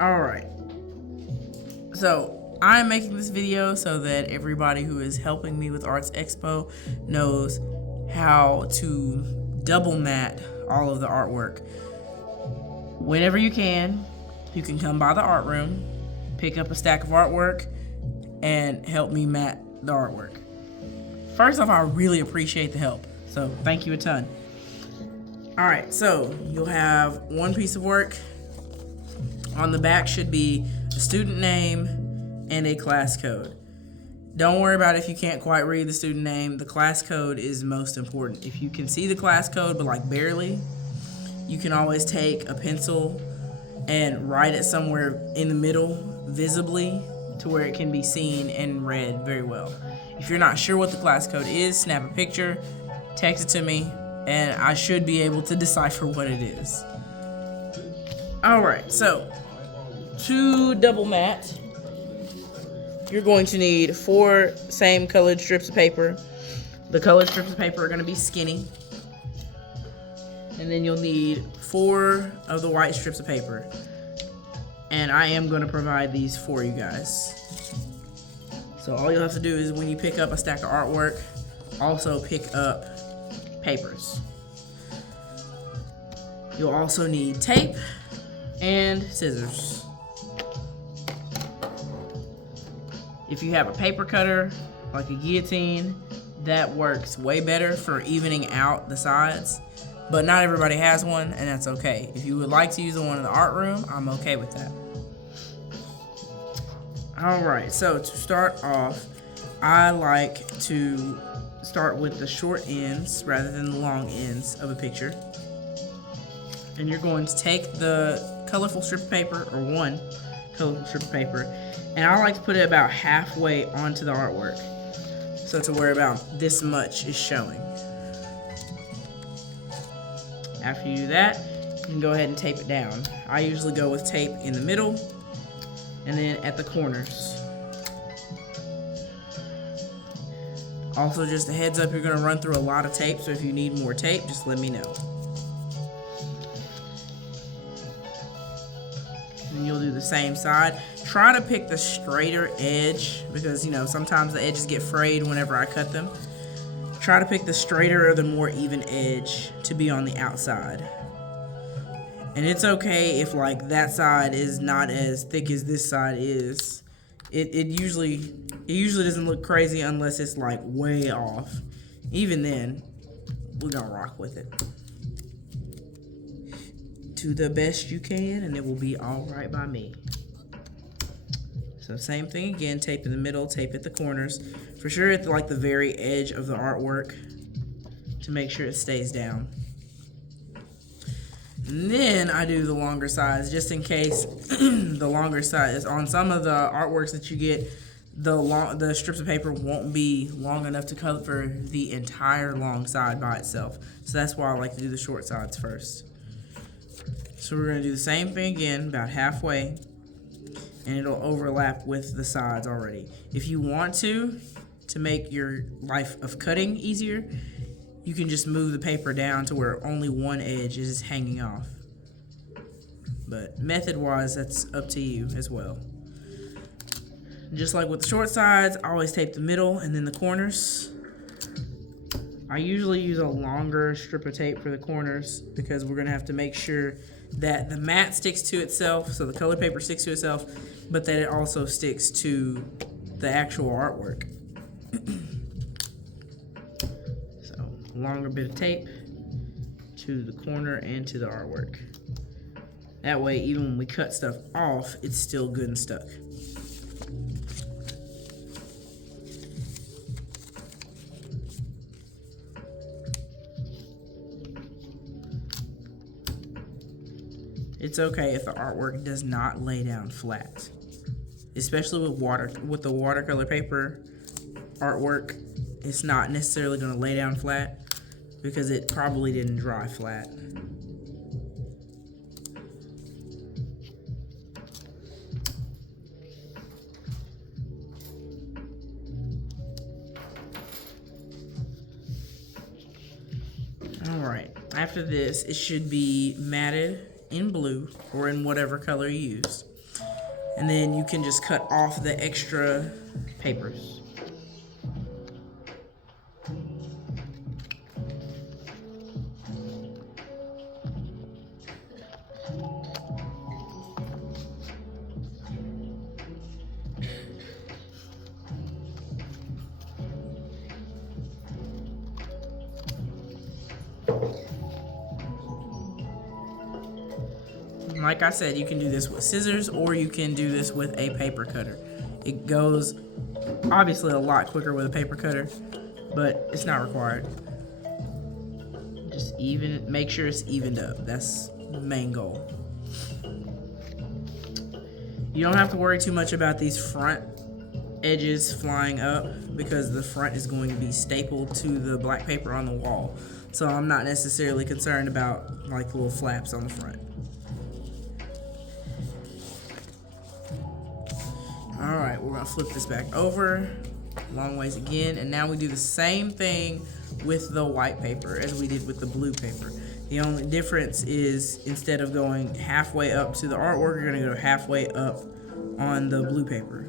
Alright, so I'm making this video so that everybody who is helping me with Arts Expo knows how to double mat all of the artwork. Whenever you can come by the art room, pick up a stack of artwork, and help me mat the artwork. First off, I really appreciate the help, so thank you a ton. Alright, so you'll have one piece of work. On the back should be a student name and a class code. Don't worry about it if you can't quite read the student name. The class code is most important. If you can see the class code but like barely, you can always take a pencil and write it somewhere in the middle visibly to where it can be seen and read very well. If you're not sure what the class code is, snap a picture, text it to me, and I should be able to decipher what it is. Alright, so to double mat, you're going to need 4 same colored strips of paper. The colored strips of paper are going to be skinny. And then you'll need 4 of the white strips of paper. And I am going to provide these for you guys. So all you'll have to do is when you pick up a stack of artwork, also pick up papers. You'll also need tape and scissors. If you have a paper cutter, like a guillotine, that works way better for evening out the sides. But not everybody has one, and that's okay. If you would like to use the one in the art room, I'm okay with that. Alright, so to start off, I like to start with the short ends rather than the long ends of a picture. And you're going to take the colorful strip of paper, or one colorful strip of paper, and I like to put it about halfway onto the artwork. So to where about this much is showing. After you do that, you can go ahead and tape it down. I usually go with tape in the middle and then at the corners. Also, just a heads up, you're going to run through a lot of tape, so if you need more tape, just let me know. And you'll do the same side. Try to pick the straighter edge because, you know, sometimes the edges get frayed whenever I cut them. Try to pick the straighter or the more even edge to be on the outside. And it's okay if like that side is not as thick as this side is. It usually doesn't look crazy unless it's like way off. Even then, we're gonna rock with it to the best you can, and it will be all right by me. So same thing again, tape in the middle, tape at the corners. For sure at like the very edge of the artwork to make sure it stays down. And then I do the longer sides just in case the longer sides. On some of the artworks that you get, the strips of paper won't be long enough to cover the entire long side by itself. So that's why I like to do the short sides first. So we're going to do the same thing again, about halfway, and it'll overlap with the sides already. If you want to make your life of cutting easier, you can just move the paper down to where only one edge is hanging off. But method-wise, that's up to you as well. Just like with the short sides, I always tape the middle and then the corners. I usually use a longer strip of tape for the corners because we're going to have to make sure that the mat sticks to itself, so the color paper sticks to itself, but that it also sticks to the actual artwork. So, a longer bit of tape to the corner and to the artwork. That way, even when we cut stuff off, it's still good and stuck. It's okay if the artwork does not lay down flat, especially with the watercolor paper artwork. It's not necessarily going to lay down flat because it probably didn't dry flat. Alright, after this, it should be matted in blue or in whatever color you use. And then you can just cut off the extra papers. Like I said, you can do this with scissors or you can do this with a paper cutter. It goes obviously a lot quicker with a paper cutter, but it's not required. Just make sure it's evened up. That's the main goal. You don't have to worry too much about these front edges flying up because the front is going to be stapled to the black paper on the wall. So I'm not necessarily concerned about like little flaps on the front. Alright, we're going to flip this back over, long ways again, and now we do the same thing with the white paper as we did with the blue paper. The only difference is instead of going halfway up to the artwork, you're going to go halfway up on the blue paper.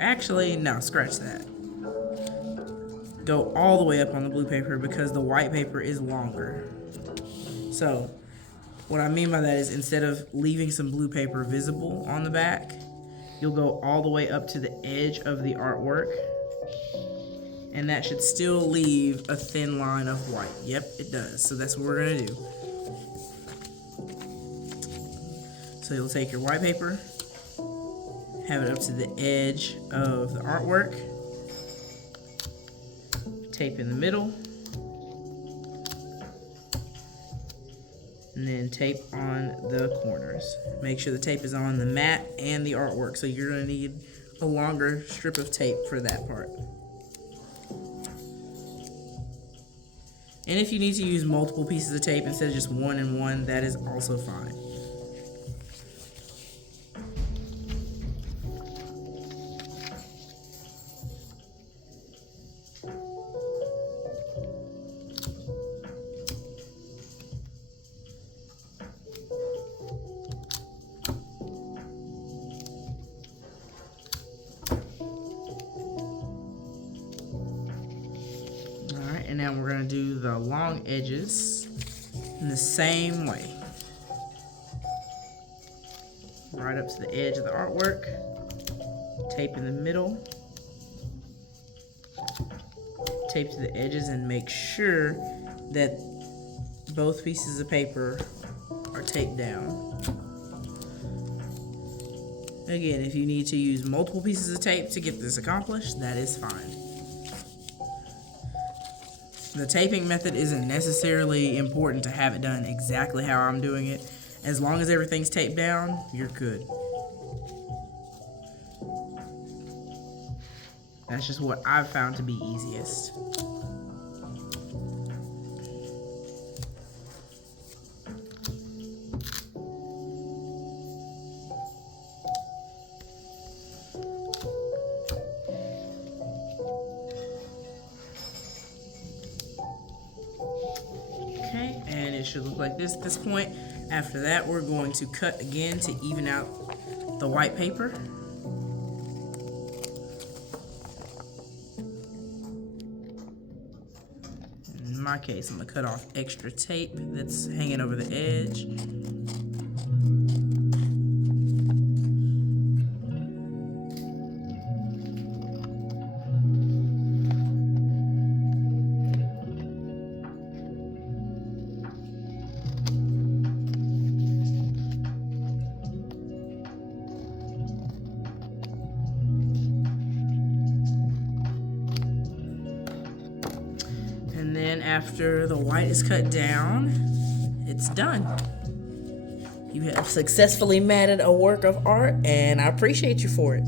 Actually, no, scratch that. Go all the way up on the blue paper because the white paper is longer. So, what I mean by that is instead of leaving some blue paper visible on the back, you'll go all the way up to the edge of the artwork, and that should still leave a thin line of white. Yep, it does. So that's what we're gonna do. So you'll take your white paper, have it up to the edge of the artwork, tape in the middle, and then tape on the corners. Make sure the tape is on the mat and the artwork, so you're gonna need a longer strip of tape for that part. And if you need to use multiple pieces of tape instead of just one and one, that is also fine. And now we're going to do the long edges in the same way. Right up to the edge of the artwork, tape in the middle, tape to the edges, and make sure that both pieces of paper are taped down. Again, if you need to use multiple pieces of tape to get this accomplished, that is fine. The taping method isn't necessarily important to have it done exactly how I'm doing it. As long as everything's taped down, you're good. That's just what I've found to be easiest. Okay, and it should look like this at this point. After that, we're going to cut again to even out the white paper. In my case, I'm going to cut off extra tape that's hanging over the edge. And then after the white is cut down, it's done. You have successfully matted a work of art, and I appreciate you for it.